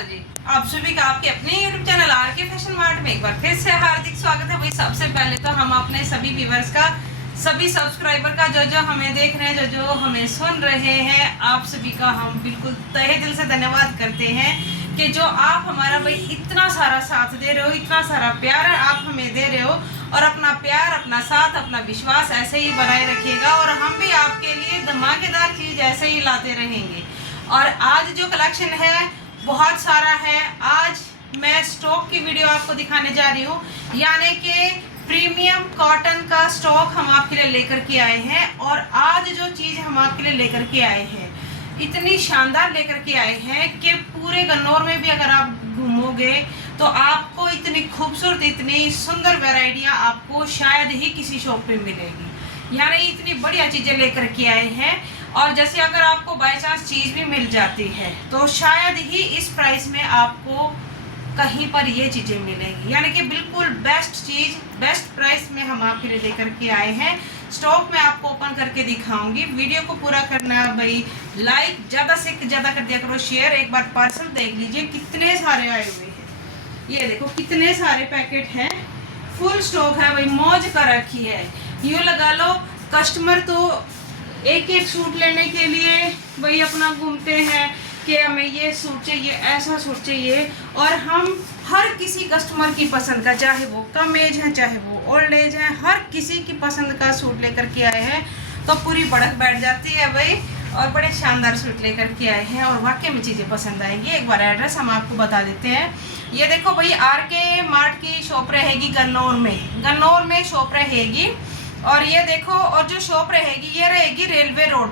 नमस्कार जी, आप सभी का आपके अपने YouTube चैनल आर के फैशन मार्ट में एक बार फिर से हार्दिक स्वागत है। भाई सबसे पहले तो हम अपने सभी व्यूवर्स का, सभी सब्सक्राइबर का, जो हमें देख रहे हैं, जो हमें सुन रहे हैं, आप सभी का हम बिल्कुल तहे दिल से धन्यवाद करते हैं कि जो आप हमारा भाई इतना सारा साथ दे रहे हो, इतना सारा प्यार आप हमें दे रहे हो और अपना प्यार, अपना साथ, अपना विश्वास ऐसे ही बनाए रखिएगा और हम भी आपके लिए धमाकेदार चीज ऐसे ही लाते रहेंगे। और आज जो कलेक्शन है बहुत सारा है। आज मैं स्टॉक की वीडियो आपको दिखाने जा रही हूँ, यानी कि प्रीमियम कॉटन का स्टॉक हम आपके लिए लेकर के आए हैं। और आज जो चीज़ हम आपके लिए लेकर के आए हैं इतनी शानदार लेकर के आए हैं कि पूरे गन्नौर में भी अगर आप घूमोगे तो आपको इतनी खूबसूरत, इतनी सुंदर वैरायटियाँ आपको शायद ही किसी शॉप पे मिलेगी। यानी इतनी बढ़िया चीज़ें लेकर के आए हैं। और जैसे अगर आपको बाय चांस चीज़ भी मिल जाती है तो शायद ही इस प्राइस में आपको कहीं पर ये चीज़ें मिलेंगी। यानी कि बिल्कुल बेस्ट चीज़, बेस्ट प्राइस में हम आपके लिए लेकर के आए हैं। स्टॉक में आपको ओपन करके दिखाऊंगी। वीडियो को पूरा करना भाई, लाइक ज़्यादा से ज़्यादा कर दिया करो, शेयर। एक बार पार्सल देख लीजिए कितने सारे आए हुए हैं। ये देखो कितने सारे पैकेट हैं, फुल स्टॉक है भाई, मौज कर रखी है। यूँ लगा लो कस्टमर तो एक एक सूट लेने के लिए वही अपना घूमते हैं कि हमें ये सूट चाहिए, ऐसा सूट चाहिए। और हम हर किसी कस्टमर की पसंद का, चाहे वो कम एज है चाहे वो ओल्ड एज है, हर किसी की पसंद का सूट लेकर के आए हैं तो पूरी बढ़क बैठ जाती है भाई। और बड़े शानदार सूट लेकर के आए हैं और वाकई में चीज़ें पसंद आएंगी। एक बार एड्रेस हम आपको बता देते हैं। ये देखो भाई, आर के मार्ट की शॉप रहेगी गन्नौर में शॉप रहेगी। और ये देखो, और जो शॉप रहेगी ये रहेगी रेलवे रोड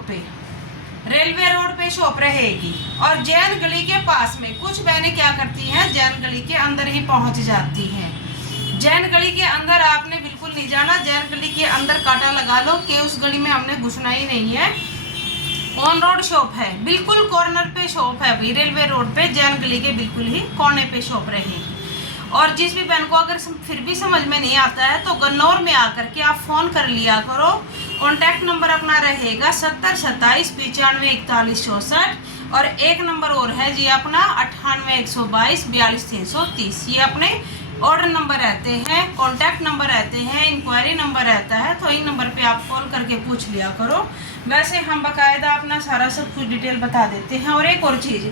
पे शॉप रहेगी। और जैन गली के पास में, कुछ बहनें क्या करती हैं, जैन गली के अंदर ही पहुंच जाती हैं। जैन गली के अंदर आपने बिल्कुल नहीं जाना। जैन गली के अंदर कांटा लगा लो कि उस गली में हमने घुसना ही नहीं है। ऑन रोड शॉप है, बिल्कुल कॉर्नर पे शॉप है भाई, रेलवे रोड पे जैन गली के बिल्कुल ही कोने पे शॉप रहेगी। और जिस भी बहन को अगर फिर भी समझ में नहीं आता है तो गन्नौर में आकर के आप फ़ोन कर लिया करो। कॉन्टैक्ट नंबर अपना रहेगा 70 27 95 41 64। और एक नंबर और है जी अपना 98 122 42 330। ये अपने ऑर्डर नंबर रहते हैं, कॉन्टैक्ट नंबर रहते हैं, इंक्वायरी नंबर रहता है। तो इन नंबर पे आप कॉल करके पूछ लिया करो। वैसे हम बाकायदा अपना सारा सब कुछ डिटेल बता देते हैं। और एक और चीज़,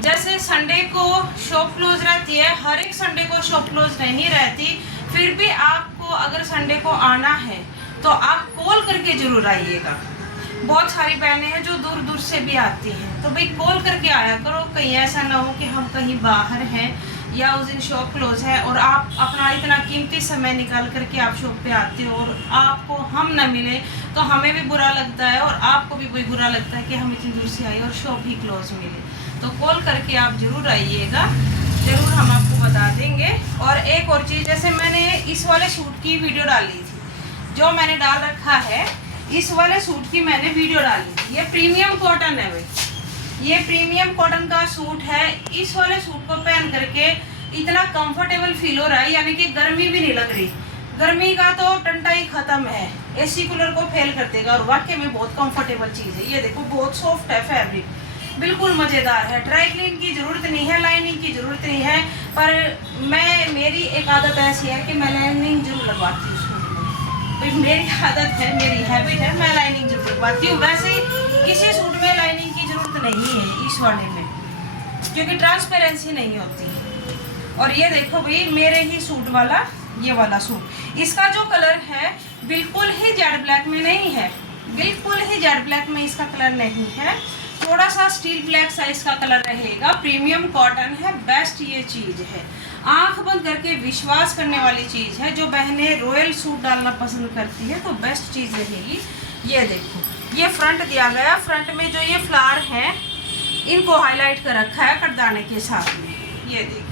जैसे संडे को शॉप क्लोज रहती है, हर एक संडे को शॉप क्लोज नहीं रहती, फिर भी आपको अगर संडे को आना है तो आप कॉल करके ज़रूर आइएगा। बहुत सारी बहनें हैं जो दूर दूर से भी आती हैं, तो भाई कॉल करके आया करो। कहीं ऐसा ना हो कि हम कहीं बाहर हैं या उस दिन शॉप क्लोज है और आप अपना इतना कीमती समय निकाल करके आप शॉप पे आते हो और आपको हम न मिले तो हमें भी बुरा लगता है और आपको भी बुरा लगता है कि हम इतनी दूर से आए और शॉप ही क्लोज मिले। तो कॉल करके आप ज़रूर आइएगा, ज़रूर हम आपको बता देंगे। और एक और चीज़, जैसे मैंने इस वाले सूट की वीडियो डाली थी, जो मैंने डाल रखा है, इस वाले सूट की मैंने वीडियो डाली थी। ये प्रीमियम कॉटन है भाई, ये प्रीमियम कॉटन का सूट है। इस वाले सूट को पहन करके इतना कंफर्टेबल फील हो रहा है, यानी कि गर्मी भी नहीं लग रही। गर्मी का तो टंटा ही खत्म है, एसी कूलर को फेल कर देगा। और वाकई में बहुत कंफर्टेबल चीज़ है। ये देखो बहुत सॉफ्ट है फैब्रिक, बिल्कुल मज़ेदार है। ड्राई क्लीन की ज़रूरत नहीं है, लाइनिंग की ज़रूरत नहीं है। पर मेरी एक आदत ऐसी है कि मैं लाइनिंग जरूर लगवाती हूँ सूट में। मेरी आदत है, मेरी हैबिट है, मैं लाइनिंग जरूर लगवाती हूँ। वैसे किसी सूट में लाइनिंग की ज़रूरत नहीं है इस वाले में, क्योंकि ट्रांसपेरेंसी नहीं होती। और ये देखो भाई, मेरे ही सूट वाला, ये वाला सूट, इसका जो कलर है बिल्कुल ही जेड ब्लैक में नहीं है, बिल्कुल ही जेड ब्लैक में इसका कलर नहीं है। थोड़ा सा स्टील ब्लैक साइज का कलर रहेगा। प्रीमियम कॉटन है, बेस्ट ये चीज़ है। आंख बंद करके विश्वास करने वाली चीज़ है। जो बहनें रॉयल सूट डालना पसंद करती है तो बेस्ट चीज़ रहेगी। ये देखो, ये फ्रंट दिया गया, फ्रंट में जो ये फ्लावर है इनको हाईलाइट कर रखा है कटदाने के साथ में, ये देखिए।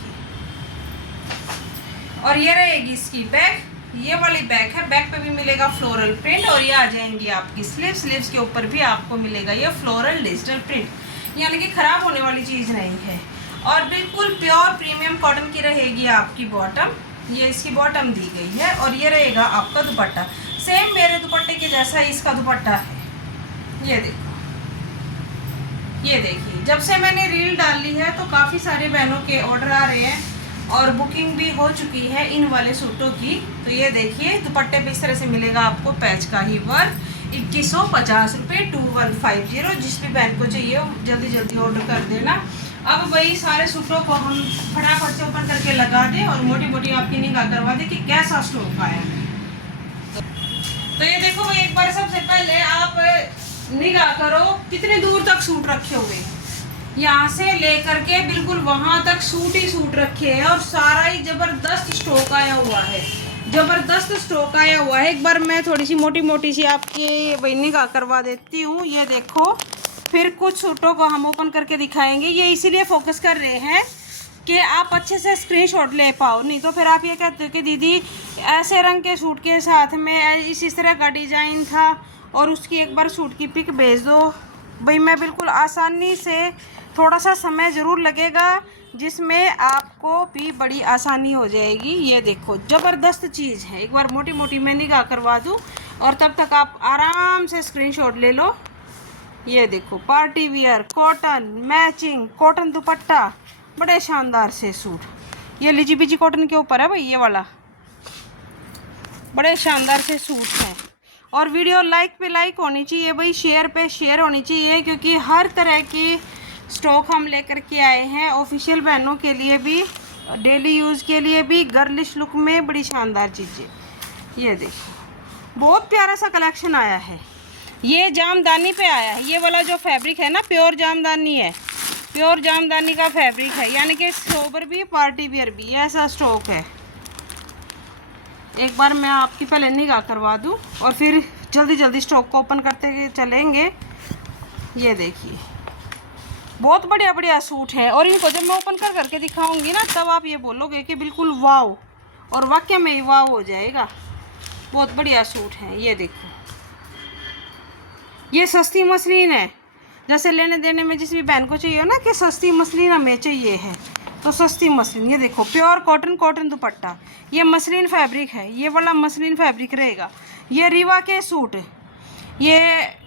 और ये रहेगी इसकी बैक, ये वाली बैक है, बैक पे भी मिलेगा फ्लोरल प्रिंट। और ये आ जाएंगी आपकी स्लीव्स के ऊपर भी आपको मिलेगा ये फ्लोरल डिजिटल प्रिंट, यानी कि खराब होने वाली चीज़ नहीं है। और बिल्कुल प्योर प्रीमियम कॉटन की रहेगी आपकी बॉटम, ये इसकी बॉटम दी गई है। और ये रहेगा आपका दुपट्टा, सेम मेरे दुपट्टे के जैसा इसका दुपट्टा है। ये देखो, ये देखिए, जब से मैंने रील डाली है तो काफ़ी सारे बहनों के ऑर्डर आ रहे हैं और बुकिंग भी हो चुकी है इन वाले सूटों की। तो ये देखिए दुपट्टे पे इस तरह से मिलेगा आपको पैच का ही वर्क, 2150 रुपये 2150। जिस भी बहन को चाहिए जल्दी जल्दी ऑर्डर कर देना। अब वही सारे सूटों को हम फटाफट से ओपन करके लगा दें और मोटी मोटी आपकी निगाह करवा दें कि कैसा स्टॉक आया है। तो ये देखो भाई, एक बार सबसे पहले आप निगाह करो कितने दूर तक सूट रखे हुए हैं। यहाँ से लेकर के बिल्कुल वहां तक सूट ही सूट रखे हैं और सारा ही जबरदस्त स्टॉक आया हुआ है, जबरदस्त स्टॉक आया हुआ है। एक बार मैं थोड़ी सी मोटी मोटी सी आपके भाई निगाह करवा देती हूँ। ये देखो, फिर कुछ सूटों को हम ओपन करके दिखाएंगे। ये इसीलिए फोकस कर रहे हैं कि आप अच्छे से स्क्रीनशॉट ले पाओ, नहीं तो फिर आप ये कहते हो कि दीदी ऐसे रंग के सूट के साथ में इस तरह का डिज़ाइन था और उसकी एक बार सूट की पिक भेज दो। भाई मैं बिल्कुल आसानी से, थोड़ा सा समय ज़रूर लगेगा जिसमें आपको भी बड़ी आसानी हो जाएगी। ये देखो ज़बरदस्त चीज़ है, एक बार मोटी मोटी मैं निगाह करवा दूँ और तब तक आप आराम से स्क्रीनशॉट ले लो। ये देखो party wear cotton matching cotton दुपट्टा, बड़े शानदार से सूट। ये लीची बीची कॉटन के ऊपर है भाई, ये वाला बड़े शानदार से सूट है। और वीडियो लाइक पे लाइक होनी चाहिए भाई, शेयर पे शेयर होनी चाहिए, क्योंकि हर तरह की स्टॉक हम लेकर के आए हैं ऑफिशियल बहनों के लिए भी, डेली यूज़ के लिए भी, गर्लिश लुक में बड़ी शानदार चीज़ें। ये देखो बहुत प्यारा सा कलेक्शन आया है। ये जामदानी पे आया है, ये वाला जो फैब्रिक है ना प्योर जामदानी है, प्योर जामदानी का फैब्रिक है, यानी कि सोबर भी पार्टी वियर भी, ऐसा स्टॉक है। एक बार मैं आपकी पहले निगाह करवा दूं और फिर जल्दी जल्दी स्टॉक को ओपन करते चलेंगे। ये देखिए बहुत बढ़िया बढ़िया सूट है और इनको जब मैं ओपन कर करके दिखाऊंगी ना तब आप ये बोलोगे कि बिल्कुल वाव, और वाकई में ही वाव हो जाएगा। बहुत बढ़िया सूट है। ये देखो ये सस्ती मसलिन है, जैसे लेने देने में जिस भी बहन को चाहिए ना कि सस्ती मसलिन हमें चाहिए है तो सस्ती मसलिन। ये देखो प्योर कॉटन कॉटन दुपट्टा, ये मसलिन फैब्रिक है, ये वाला मसलिन फैब्रिक रहेगा। ये रीवा के सूट, ये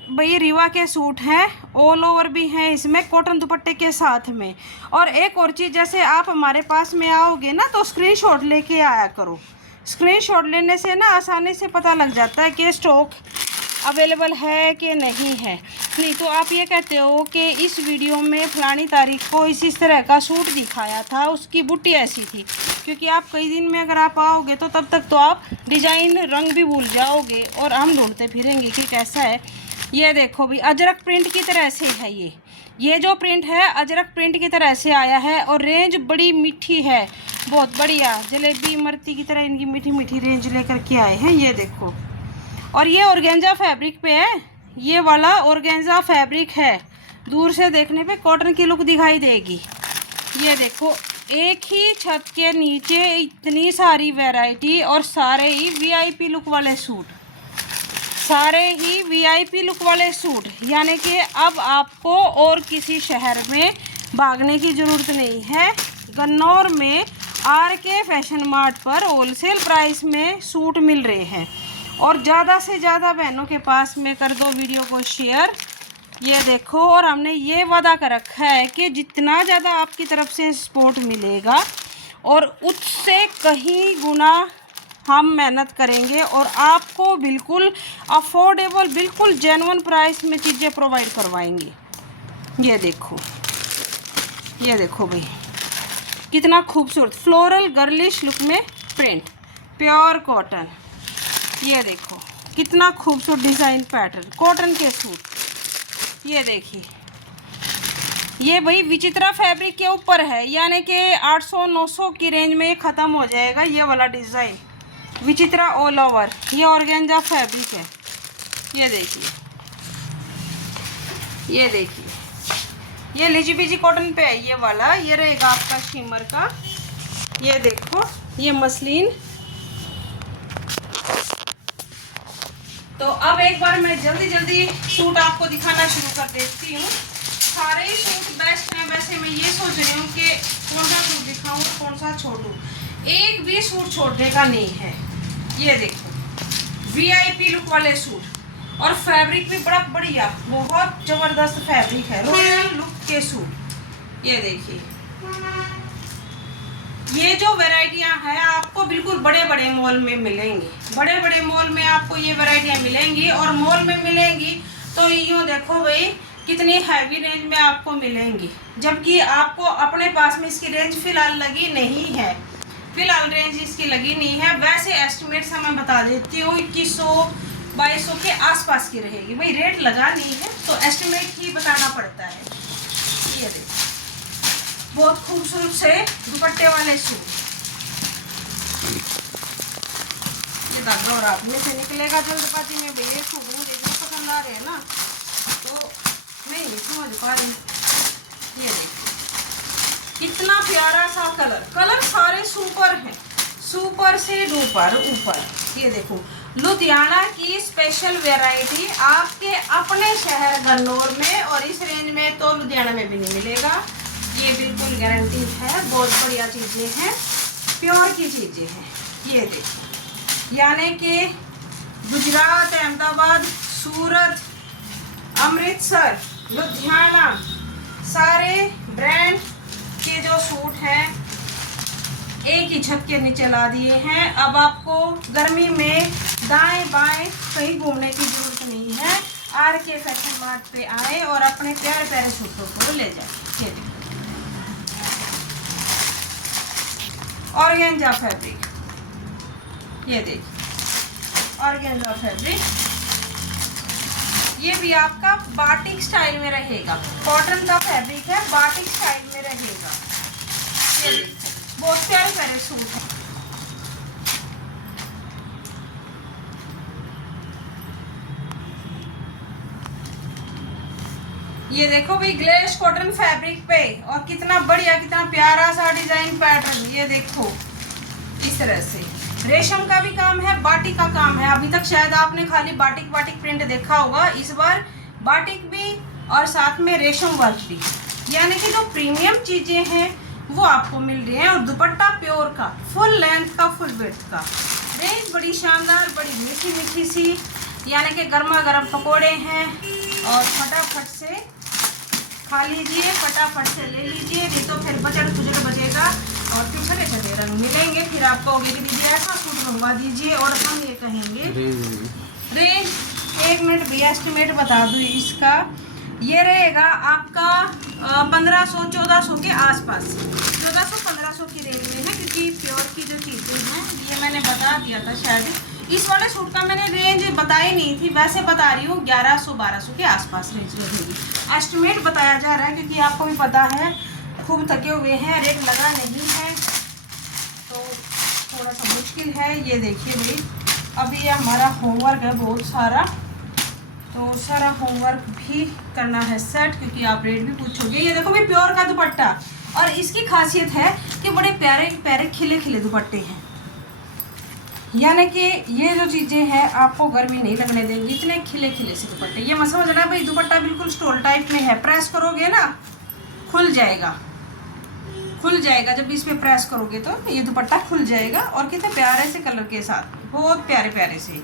भाई रीवा के सूट हैं, ऑल ओवर भी हैं इसमें कॉटन दुपट्टे के साथ में। और एक और चीज़, जैसे आप हमारे पास में आओगे ना तो स्क्रीनशॉट लेके आया करो। स्क्रीनशॉट लेने से ना आसानी से पता लग जाता है कि स्टॉक अवेलेबल है कि नहीं है। नहीं तो आप ये कहते हो कि इस वीडियो में फलानी तारीख को इस तरह का सूट दिखाया था, उसकी बुट्टी ऐसी थी, क्योंकि आप कई दिन में अगर आप आओगे तो तब तक तो आप डिज़ाइन रंग भी भूल जाओगे और हम ढूंढते फिरेंगे कि कैसा है। ये देखो भी अजरक प्रिंट की तरह से है, ये जो प्रिंट है अजरक प्रिंट की तरह से आया है और रेंज बड़ी मीठी है, बहुत बढ़िया जलेबी इमरती की तरह इनकी मीठी मीठी रेंज लेकर के आए हैं। ये देखो, और ये ऑर्गेन्जा फैब्रिक पे है, ये वाला ऑर्गेन्जा फैब्रिक है, दूर से देखने पे कॉटन की लुक दिखाई देगी। ये देखो एक ही छत के नीचे इतनी सारी वैरायटी और सारे ही वीआईपी लुक वाले सूट, सारे ही वीआईपी लुक वाले सूट, यानी कि अब आपको और किसी शहर में भागने की ज़रूरत नहीं है। गन्नौर में आरके फैशन मार्ट पर होलसेल प्राइस में सूट मिल रहे हैं और ज़्यादा से ज़्यादा बहनों के पास में कर दो वीडियो को शेयर। ये देखो, और हमने ये वादा कर रखा है कि जितना ज़्यादा आपकी तरफ से सपोर्ट मिलेगा और उससे कहीं गुना हम मेहनत करेंगे और आपको बिल्कुल अफोर्डेबल, बिल्कुल जेन्युइन प्राइस में चीज़ें प्रोवाइड करवाएंगे। ये देखो, ये देखो भाई कितना खूबसूरत फ्लोरल गर्लिश लुक में प्रिंट, प्योर कॉटन। ये देखो कितना खूबसूरत डिज़ाइन पैटर्न कॉटन के सूट। ये देखिए, ये भाई विचित्रा फैब्रिक के ऊपर है, यानी कि 800-900 की रेंज में ये ख़त्म हो जाएगा। ये वाला डिज़ाइन विचित्रा ऑल ओवर, ये ऑर्गेन्जा फैब्रिक है। ये देखिए, ये देखिए, ये लीची बीची कॉटन पे है, ये वाला ये रहेगा आपका शिमर का। ये देखो ये मसलिन। तो अब एक बार मैं जल्दी जल्दी सूट आपको दिखाना शुरू कर देती हूँ। सारे ही सूट बेस्ट हैं, वैसे मैं ये सोच रही हूँ कि कौन सा सूट दिखाऊँ और कौन सा छोड़ूँ, एक भी सूट छोड़ने का नहीं है। ये देखो वीआईपी लुक वाले सूट, और फैब्रिक भी बड़ा बढ़िया, बहुत जबरदस्त फैब्रिक है। रॉयल लुक के सूट ये देखिए। ये जो वैरायटियां हैं आपको बिल्कुल बड़े बड़े मॉल में मिलेंगी, बड़े बड़े मॉल में आपको ये वैरायटियां मिलेंगी। और मॉल में मिलेंगी तो यूँ देखो भाई कितनी हैवी रेंज में आपको मिलेंगी, जबकि आपको अपने पास में इसकी रेंज फिलहाल लगी नहीं है, फिलहाल रेंज इसकी लगी नहीं है। वैसे एस्टिमेट से मैं बता देती हूँ 2100-2200 के आसपास की रहेगी। भाई रेट लगा नहीं है तो एस्टिमेट ही बताना पड़ता है। ये देखिए बहुत खूबसूरत से दुपट्टे वाले सूट। ये धागा और आप में से निकलेगा जल्दबाजी में। भैया सूट मुझे इतना पसंद आ रहे हैं ना तो मैं नहीं समझ पा रही। ये देखिए कितना प्यारा सा कलर, कलर सारे सुपर हैं, सुपर से डुपर ऊपर। ये देखो लुधियाना की स्पेशल वैरायटी आपके अपने शहर गन्नौर में, और इस रेंज में तो लुधियाना में भी नहीं मिलेगा। ये बिल्कुल गारंटी है, बहुत बढ़िया चीज़ें हैं, प्योर की चीज़ें हैं। ये देखिए यानी कि गुजरात, अहमदाबाद, सूरत, अमृतसर, लुधियाना सारे ब्रांड के जो सूट हैं एक ही छत के नीचे ला दिए हैं। अब आपको गर्मी में दाएं बाएं कहीं घूमने की जरूरत नहीं है। आर के फैशन मार्ट पे आए और अपने प्यारे प्यारे सूटों को ले जाए। ऑर्गेन्जा फैब्रिक, ये देखिए ऑर्गेन्जा फैब्रिक, ये भी आपका बाटिक स्टाइल में रहेगा। कॉटन का फैब्रिक है, बाटिक स्टाइल में रहेगा। ये देखिए बहुत प्यारे प्यारे सूट हैं। ये देखो भाई ग्लेश कॉटन फैब्रिक पे, और कितना बढ़िया कितना प्यारा सा डिजाइन पैटर्न। ये देखो इस तरह से रेशम का भी काम है, बाटिक का काम है। अभी तक शायद आपने खाली बाटिक बाटिक प्रिंट देखा होगा, इस बार बाटिक भी और साथ में रेशम वर्क भी, यानी कि जो प्रीमियम चीजें हैं वो आपको मिल रही हैं। और दुपट्टा प्योर का, फुल लेंथ का, फुल विड्थ का। रेंज बड़ी शानदार, बड़ी मीठी मीठी सी, यानी कि गर्मा गर्म पकोड़े हैं और फटाफट से खा लीजिए, फटाफट से ले लीजिए, नहीं तो फिर बजट गुजर बजेगा और फिर छोटे छोटे रंग मिलेंगे। फिर आप कहोगे कि दीदी ऐसा सूट मंगवा दीजिए, और हम ये कहेंगे रेंज 1 मिनट भी एस्टिमेट बता दूँ इसका। ये रहेगा आपका 1500-1400 के आसपास, 1400-1500 की रेंज में है, क्योंकि प्योर की जो चीज़ें हैं ये मैंने बता दिया था शायद। इस वाले सूट का मैंने रेंज बताई नहीं थी, वैसे बता रही हूँ 1100-1200 के आसपास रेंज रहेगी। एस्टिमेट बताया जा रहा है क्योंकि आपको भी पता है खूब थके हुए हैं, रेट लगा नहीं है तो थोड़ा सा मुश्किल है। ये देखिए भाई अभी ये हमारा होमवर्क है बहुत सारा, तो सारा होमवर्क भी करना है सेट, क्योंकि आप रेट भी पूछोगे। ये देखो भाई प्योर का दुपट्टा, और इसकी खासियत है कि बड़े प्यारे प्यारे खिले खिले दुपट्टे हैं, यानी कि ये जो चीज़ें हैं आपको गर्मी नहीं लगने देंगी, इतने खिले खिले से दुपट्टे। ये मत समझना भाई दुपट्टा बिल्कुल स्टोल टाइप में है, प्रेस करोगे ना खुल जाएगा, खुल जाएगा। जब इस पे प्रेस करोगे तो ये दुपट्टा खुल जाएगा, और कितने प्यारे से कलर के साथ, बहुत प्यारे प्यारे से।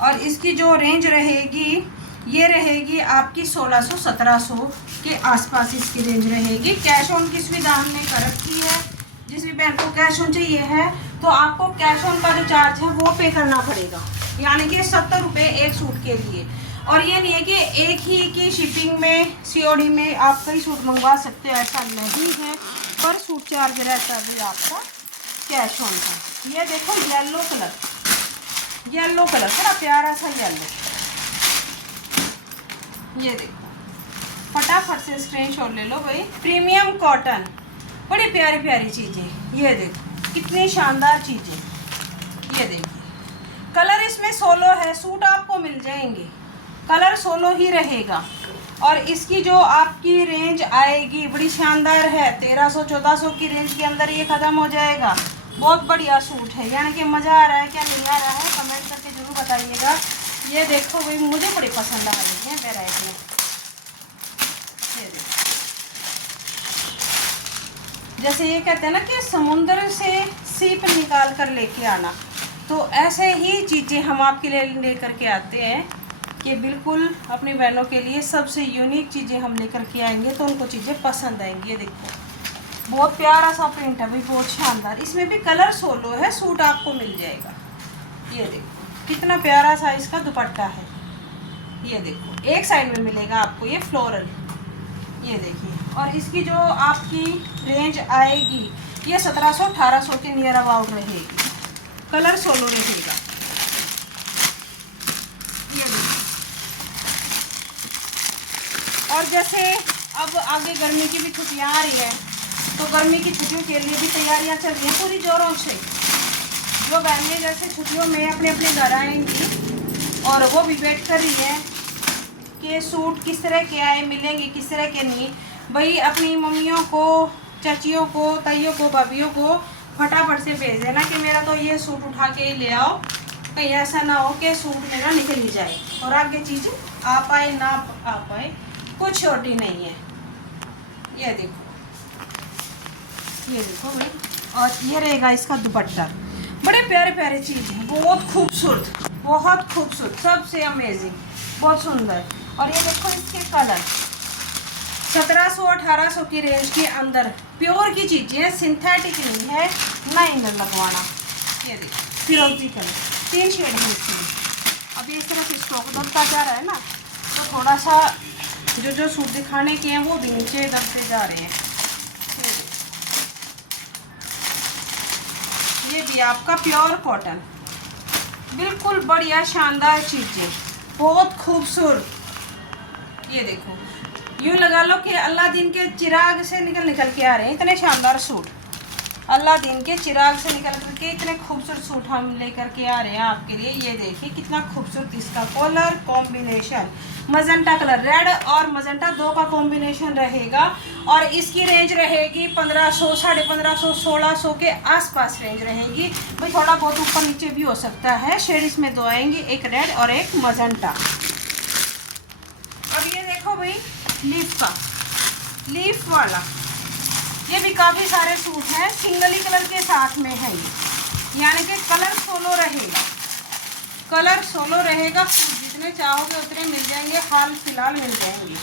और इसकी जो रेंज रहेगी ये रहेगी आपकी 1600-1700 के आसपास इसकी रेंज रहेगी। कैश ऑन की सुविधा हमने कर रखी है, जिस भी बहन को कैश ऑन चाहिए है तो आपको कैश ऑन का जो चार्ज है वो पे करना पड़ेगा, यानी कि 70 रुपये एक सूट के लिए। और ये नहीं है कि एक ही की शिपिंग में COD में आप कई सूट मंगवा सकते हो, ऐसा नहीं है, पर सूट चार्ज रहता है भी आपका कैश ऑन का। ये देखो येलो कलर, येलो कलर बड़ा प्यारा सा येलो, ये देखो फटाफट से स्क्रीनशॉट ले लो भाई। प्रीमियम कॉटन, बड़ी प्यारी प्यारी चीज़ें, ये देखो कितनी शानदार चीज़ें। ये देखिए कलर इसमें 16 है, सूट आपको मिल जाएंगे, कलर 16 ही रहेगा। और इसकी जो आपकी रेंज आएगी बड़ी शानदार है, 1300-1400 की रेंज के अंदर ये ख़त्म हो जाएगा। बहुत बढ़िया सूट है, यानी कि मज़ा आ रहा है क्या नहीं आ रहा है कमेंट करके ज़रूर बताइएगा। ये देखो भाई मुझे बड़ी पसंद आ रही है वैरायटी। जैसे ये कहते हैं ना कि समुद्र से सीप निकाल कर लेके आना, तो ऐसे ही चीज़ें हम आपके लिए लेकर के आते हैं। कि बिल्कुल अपनी बहनों के लिए सबसे यूनिक चीज़ें हम लेकर के आएंगे तो उनको चीज़ें पसंद आएंगी। ये देखो बहुत प्यारा सा प्रिंट है भाई, बहुत शानदार। इसमें भी कलर सोलो है, सूट आपको मिल जाएगा। ये देखो कितना प्यारा सा इसका दुपट्टा है। ये देखो एक साइड में मिलेगा आपको ये फ्लोरल। ये देखिए, और इसकी जो आपकी रेंज आएगी ये 1700-1800 के नियर अबाउट रहेगी। कलर सोलो रहेगा। ये देखिए, और जैसे अब आगे गर्मी की भी छुट्टियां आ रही है तो गर्मी की छुट्टियों के लिए भी तैयारियां चल रही हैं पूरी जोरों से। जो बहनें जैसे छुट्टियों में अपने अपने घर आएंगी और वो भी वेट कर रही है कि सूट किस तरह के आए, मिलेंगे किस तरह के नहीं, भाई अपनी मम्मियों को, चाचियों को, ताइयों को, भाभीयों को फटाफट से भेज देना कि मेरा तो ये सूट उठा के ले आओ। कहीं ऐसा ना हो कि सूट मेरा निकल ही जाए और आगे चीज़ आ पाए ना आ पाए, कुछ छोटी नहीं है। ये देखो, ये देखो भाई, और ये रहेगा इसका दुपट्टा। बड़े प्यारे प्यारे चीज़ है, बहुत खूबसूरत, बहुत खूबसूरत, सबसे अमेजिंग, बहुत सुंदर। और ये देखो इसके कलर 1700-1800 की रेंज के अंदर प्योर की चीज़ें हैं, सिंथेटिक नहीं है ना इंदर लगवाना। ये देखो फिरोजी कलर, 3 शेड है इसमें। अब इस तरह से स्टॉक दबता जा रहा है ना, तो थोड़ा सा जो सूट दिखाने के हैं वो भी नीचे दबते जा रहे हैं। ये भी आपका प्योर कॉटन, बिल्कुल बढ़िया शानदार चीज़ें, बहुत खूबसूरत। ये देखो यूँ लगा लो कि अल्लाह दिन के चिराग से निकल के आ रहे हैं इतने शानदार सूट। अल्लाह दिन के चिराग से निकल के इतने खूबसूरत सूट हम लेकर के आ रहे हैं आपके लिए। ये देखिए कितना खूबसूरत इसका colour combination, magenta colour, red और मजेंटा 2 का कॉम्बिनेशन रहेगा। और इसकी रेंज रहेगी 1500, 1550, 1600 के आसपास रेंज रहेगी भाई। थोड़ा बहुत ऊपर नीचे भी हो सकता है। शेड इसमें 2 आएंगी, एक रेड और एक मजेंटा। अब ये देखो भाई लीफ का, लीफ वाला, ये भी काफ़ी सारे सूट हैं, सिंगल ही कलर के साथ में है ये, यानी कि कलर सोलो रहेगा। कलर सोलो रहेगा, जितने चाहोगे उतने मिल जाएंगे, हाल फिलहाल मिल जाएंगे,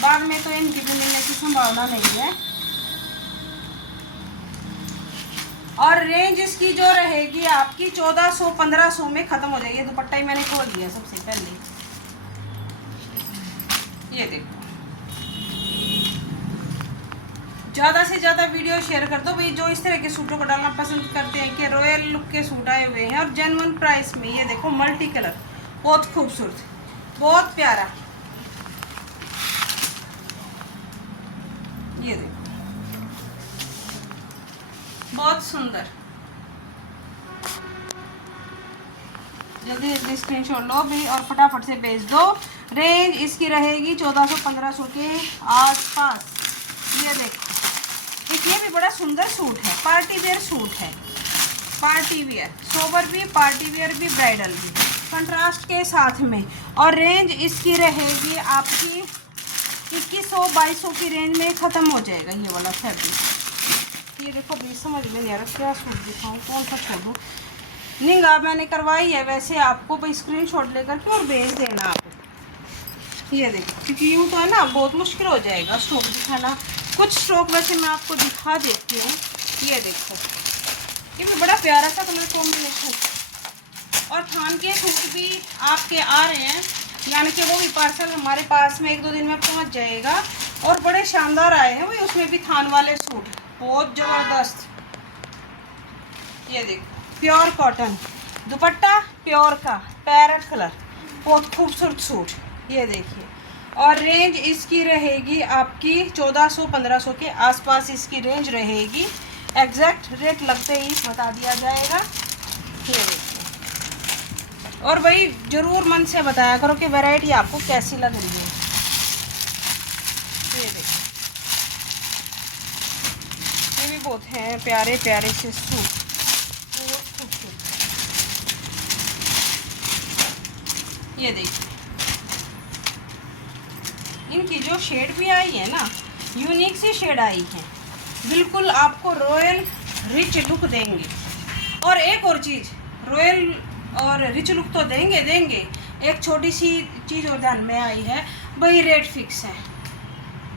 बाद में तो इनकी भी मिलने की संभावना नहीं है। और रेंज इसकी जो रहेगी आपकी 1400-1500 में ख़त्म हो जाएगी। दुपट्टा ही मैंने खोल दिया सबसे पहले। ये देखो, ज़्यादा से ज़्यादा वीडियो शेयर कर दो भाई, जो इस तरह के सूटों को डालना पसंद करते हैं कि रॉयल लुक के सूट आए हुए हैं और जेन्युइन प्राइस में। ये देखो मल्टी कलर, बहुत खूबसूरत, बहुत प्यारा। ये देखो बहुत सुंदर। जल्दी जल्दी स्क्रीनशॉट लो भी और फटाफट से भेज दो। रेंज इसकी रहेगी 1400-1500 के आसपास। ये देखो, ये भी बड़ा सुंदर सूट है, पार्टी वेयर सूट है, पार्टी वेयर, सोबर भी, पार्टी वेयर भी, ब्राइडल भी, कंट्रास्ट के साथ में। और रेंज इसकी रहेगी आपकी 2100-2200 की रेंज में ख़त्म हो जाएगा ये वाला फैब्रिक। ये देखो भी समझ में नहीं आ रहा क्या सूट दिखाऊँ, कौन सा छोड़ूँ। निंगा मैंने करवाई है वैसे, आपको भाई स्क्रीनशॉट लेकर के और भेज देना आप। ये देखो, क्योंकि यूँ तो है ना बहुत मुश्किल हो जाएगा स्टॉक दिखाना। कुछ स्टॉक वैसे मैं आपको दिखा देती हूँ। ये देखो, ये भी बड़ा प्यारा सा कलर कॉम्बिनेशन। और थान के सूट भी आपके आ रहे हैं, यानी कि वो भी पार्सल हमारे पास में 1-2 दिन में पहुँच जाएगा। और बड़े शानदार आए हैं भाई, उसमें भी थान वाले सूट बहुत ज़बरदस्त। ये देखो प्योर कॉटन, दुपट्टा प्योर का पैरेट कलर, बहुत खूबसूरत सूट। ये देखिए, और रेंज इसकी रहेगी आपकी 1400-1500 के आसपास इसकी रेंज रहेगी। एग्जैक्ट रेट लगते ही बता दिया जाएगा। ये देखिए, और भाई ज़रूर मन से बताया करो कि वैरायटी आपको कैसी लग रही है। ये देखिए, ये भी बहुत हैं प्यारे प्यारे से सूट, बहुत खूबसूरत। ये देखिए, इनकी जो शेड भी आई है ना, यूनिक सी शेड आई है, बिल्कुल आपको रॉयल रिच लुक देंगे। और एक और चीज़, रॉयल और रिच लुक तो देंगे, एक छोटी सी चीज़ और ध्यान में आई है, वही रेट फिक्स है,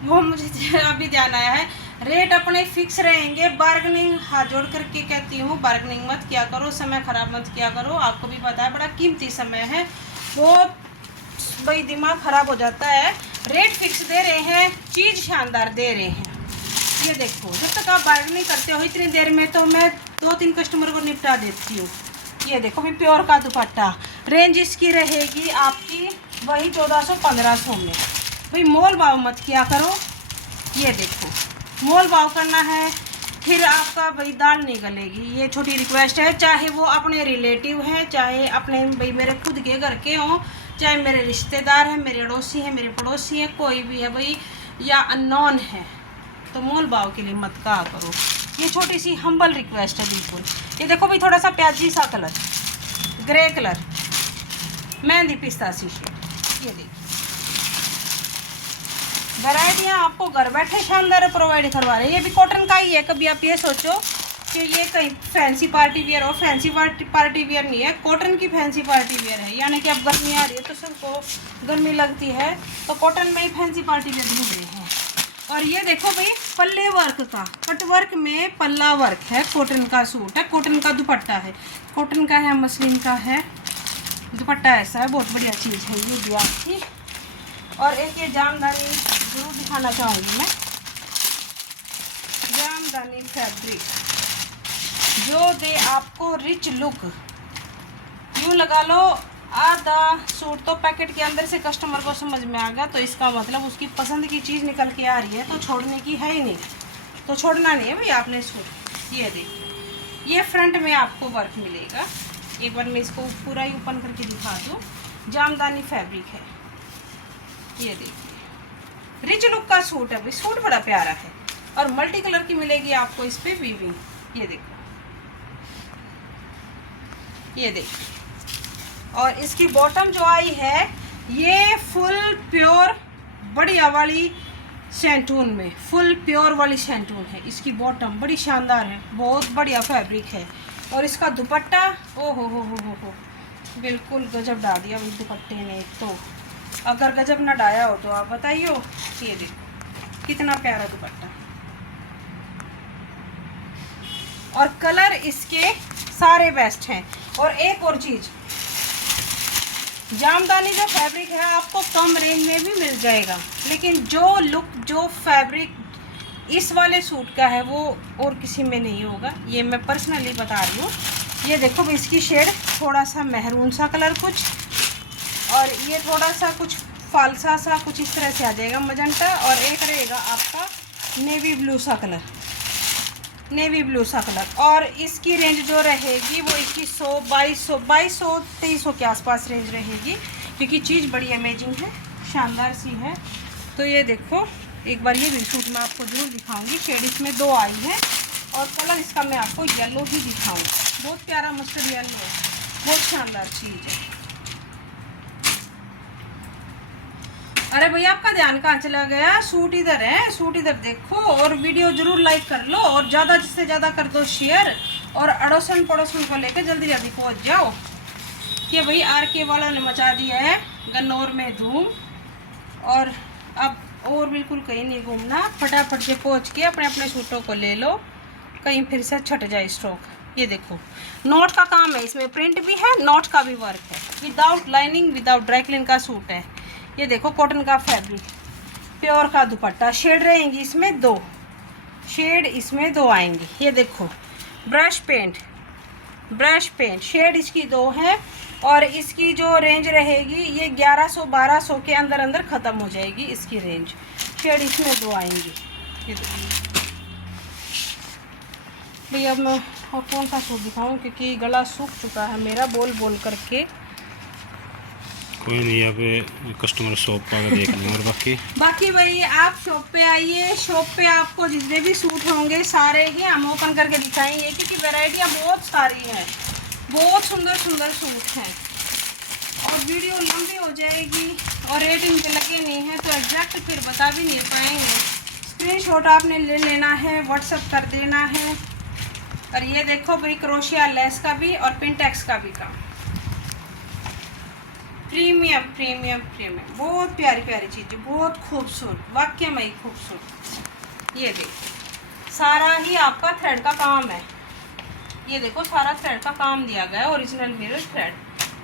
वो मुझे अभी ध्यान आया है। रेट अपने फिक्स रहेंगे। बार्गेनिंग हाथ जोड़ करके कहती हूँ, बार्गेनिंग मत किया करो, समय ख़राब मत किया करो। आपको भी पता है बड़ा कीमती समय है, बहुत भाई दिमाग ख़राब हो जाता है। रेट फिक्स दे रहे हैं, चीज़ शानदार दे रहे हैं। ये देखो, जब तक आप बार्गेनिंग करते हो इतनी देर में तो मैं 2-3 कस्टमर को निपटा देती हूँ। ये देखो भाई, प्योर का दुपट्टा, रेंज इसकी रहेगी आपकी वही 1400-1500 में। भाई मोल भाव मत किया करो। ये देखो, मोल भाव करना है फिर आपका भाई दाल नहीं गलेगी। ये छोटी रिक्वेस्ट है, चाहे वो अपने रिलेटिव हैं, चाहे अपने भाई मेरे खुद के घर के हों, चाहे मेरे रिश्तेदार हैं, मेरे अड़ोसी हैं, मेरे पड़ोसी हैं, कोई भी है भाई, या अननोन है, तो मोल भाव के लिए मत कहा करो। ये छोटी सी हम्बल रिक्वेस्ट है बिल्कुल। ये देखो भाई, थोड़ा सा प्याजी सा कलर, ग्रे कलर, मेहंदी पिस्ताची शेड। ये देखिए, वैरायटियाँ आपको घर बैठे शानदार प्रोवाइड करवा रहे हैं। ये भी कॉटन का ही है। कभी आप ये सोचो कि ये कहीं फैंसी पार्टी वेयर हो, फैंसी पार्टी वेयर नहीं है, कॉटन की फैंसी पार्टी वेयर है। यानी कि अब गर्मी आ रही है तो सबको गर्मी लगती है, तो कॉटन में ही फैंसी पार्टी वेयर ढूंढ रहे हैं। और ये देखो भाई, पल्ले वर्क का, कट वर्क में पल्ला वर्क है, कॉटन का सूट है, कॉटन का दुपट्टा है, कॉटन का है, मसलिन का है, दुपट्टा ऐसा है, बहुत बढ़िया चीज़ है ये भी आपकी। और एक ये जामदानी जरूर दिखाना चाहूँगी मैं, जामदानी फैब्रिक जो दे आपको रिच लुक। यूँ लगा लो, आधा सूट तो पैकेट के अंदर से कस्टमर को समझ में आ गया, तो इसका मतलब उसकी पसंद की चीज़ निकल के आ रही है, तो छोड़ने की है ही नहीं, तो छोड़ना नहीं है भाई आपने सूट। ये देखिए, ये फ्रंट में आपको वर्क मिलेगा। एक बार मैं इसको पूरा ही ओपन करके दिखा दूँ। जामदानी फैब्रिक है, ये देखिए, रिच लुक का सूट है भाई, सूट बड़ा प्यारा है। और मल्टी कलर की मिलेगी आपको इस पर वीविंग। ये देखो, ये देखिए, और इसकी बॉटम जो आई है ये फुल प्योर बढ़िया वाली सैंटून में, फुल प्योर वाली सैंटून है। इसकी बॉटम बड़ी शानदार है, बहुत बढ़िया फैब्रिक है। और इसका दुपट्टा, ओ हो, बिल्कुल गजब डाल दिया भाई दुपट्टे ने। तो अगर गजब ना डाया हो तो आप बताइए। ये देखो कितना प्यारा दुपट्टा, और कलर इसके सारे बेस्ट हैं। और एक और चीज़, जामदानी जो फैब्रिक है आपको कम रेंज में भी मिल जाएगा, लेकिन जो लुक, जो फैब्रिक इस वाले सूट का है वो और किसी में नहीं होगा। ये मैं पर्सनली बता रही हूँ। ये देखो इसकी शेड थोड़ा सा मेहरून सा कलर कुछ, और ये थोड़ा सा कुछ फालसा सा कुछ इस तरह से आ जाएगा मजंटा, और एक रहेगा आपका नेवी ब्लू सा कलर, नेवी ब्लू सा कलर। और इसकी रेंज जो रहेगी वो 2100, 2200, 2300 के आसपास रेंज रहेगी, क्योंकि चीज़ बड़ी अमेजिंग है, शानदार सी है। तो ये देखो, एक बार ये भी सूट मैं आपको जरूर दिखाऊंगी। शेड इसमें 2 आई है, और कलर इसका मैं आपको येलो ही दिखाऊंगी। बहुत प्यारा मस्टर्ड येलो है, बहुत शानदार चीज़ है। अरे भैया, आपका ध्यान कहाँ चला गया? सूट इधर है, सूट इधर देखो। और वीडियो जरूर लाइक कर लो, और ज़्यादा से ज़्यादा कर दो शेयर, और अड़ोसन पड़ोसन को लेकर जल्दी जल्दी पहुँच जाओ। कि भाई RK वालों ने मचा दिया है गन्नौर में धूम, और अब और बिल्कुल कहीं नहीं घूमना, फटाफट से पहुँच के अपने अपने सूटों को ले लो, कहीं फिर से छट जाए स्टॉक। ये देखो, नोट का काम है, इसमें प्रिंट भी है, नोट का भी वर्क है, विदाउट लाइनिंग, विदाउट ड्राई का सूट है। ये देखो, कॉटन का फैब्रिक, प्योर का दुपट्टा। शेड रहेंगी इसमें 2 शेड, इसमें 2 आएंगी। ये देखो, brush paint, brush paint shade इसकी 2 है, और इसकी जो रेंज रहेगी ये 1100-1200 के अंदर अंदर ख़त्म हो जाएगी इसकी रेंज। शेड इसमें 2 आएंगी। ये देखो भैया, अब मैं और कौन सा सूट दिखाऊं, क्योंकि गला सूख चुका है मेरा बोल बोल करके। कोई नहीं, अब कस्टमर शॉप पर देख लें। और बाकी भाई आप शॉप पे आइए, शॉप पे आपको जितने भी सूट होंगे सारे ही हम ओपन करके दिखाएंगे, क्योंकि वैरायटियाँ बहुत सारी हैं, बहुत सुंदर सुंदर सूट हैं। और वीडियो लंबी हो जाएगी और रेटिंग पे लगे नहीं है तो एग्जैक्ट फिर बता भी नहीं पाएंगे। स्क्रीनशॉट आपने ले लेना है, व्हाट्सएप कर देना है। और ये देखो भाई, क्रोशिया लेस का भी और पिंटेक्स का भी काम, प्रीमियम प्रीमियम प्रीमियम, बहुत प्यारी प्यारी चीज़ें, बहुत खूबसूरत, वाकई में ही खूबसूरत। ये देखो सारा ही आपका थ्रेड का काम है। ये देखो सारा थ्रेड का काम दिया गया है, original mirror thread,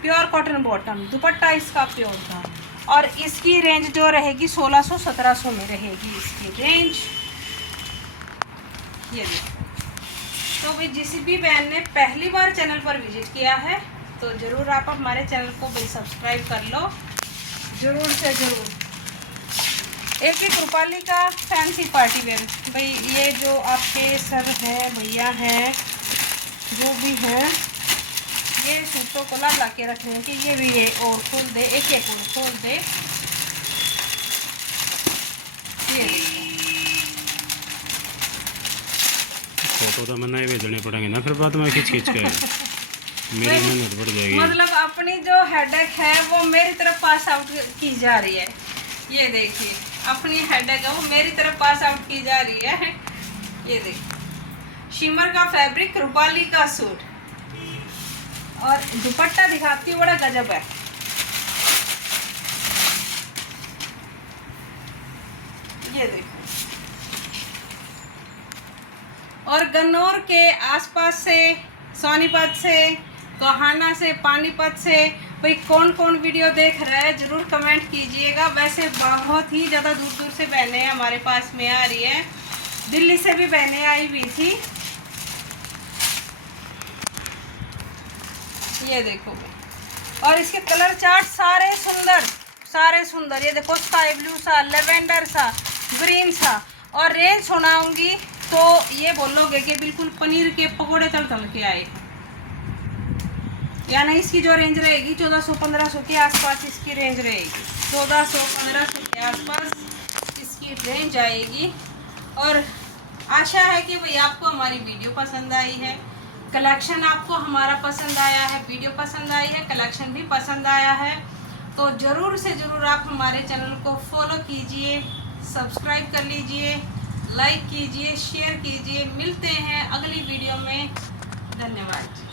pure cotton bottom, दुपट्टा इसका प्योर था। और इसकी रेंज जो रहेगी 1600-1700 में रहेगी इसकी रेंज। ये देखो। तो भाई जिस भी बहन ने पहली बार चैनल पर विजिट किया है तो ज़रूर आप हमारे चैनल को भाई सब्सक्राइब कर लो, ज़रूर से ज़रूर। एक रूपाली का फैंसी पार्टी वेयर, भाई ये जो आपके सर हैं, भैया हैं, जो भी हैं, ये सूटों को ला के रख रहे हैं कि ये भी ये और खोल दे, एक एक और खोल दे। ये फोटो तो मैंने भेजने पड़ेंगे ना फिर बाद में खींच खींच के मेरी मेहनत बढ़ जाएगी। मतलब अपनी जो हेडेक है वो मेरी तरफ पास आउट की जा रही है। ये देखिए अपनी हेडेक है वो मेरी तरफ पास आउट की जा रही है। ये देखिए शिमर का फैब्रिक, रूपाली का सूट, और दुपट्टा दिखाती हूँ, बड़ा गजब है। ये देखो, और गन्नौर के आसपास से, सोनीपत से, गोहाना से, पानीपत से भाई कौन कौन वीडियो देख रहा है ज़रूर कमेंट कीजिएगा। वैसे बहुत ही ज़्यादा दूर दूर से बहनें हमारे पास में आ रही है, दिल्ली से भी बहनें आई हुई थी। ये देखो, और इसके कलर चार्ट सारे सुंदर, सारे सुंदर। ये देखो स्काई ब्लू सा, लेवेंडर सा, ग्रीन सा, और रेंज सुनाऊंगी तो ये बोलोगे कि बिल्कुल पनीर के पकोड़े तल तल के आए। यानी इसकी जो रेंज रहेगी 1400-1500 के आसपास इसकी रेंज रहेगी, 1400-1500 के आसपास इसकी रेंज आएगी। और आशा है कि भाई आपको हमारी वीडियो पसंद आई है, कलेक्शन आपको हमारा पसंद आया है, वीडियो पसंद आई है, कलेक्शन भी पसंद आया है। तो ज़रूर से ज़रूर आप हमारे चैनल को फॉलो कीजिए, सब्सक्राइब कर लीजिए, लाइक कीजिए, शेयर कीजिए। मिलते हैं अगली वीडियो में। धन्यवाद।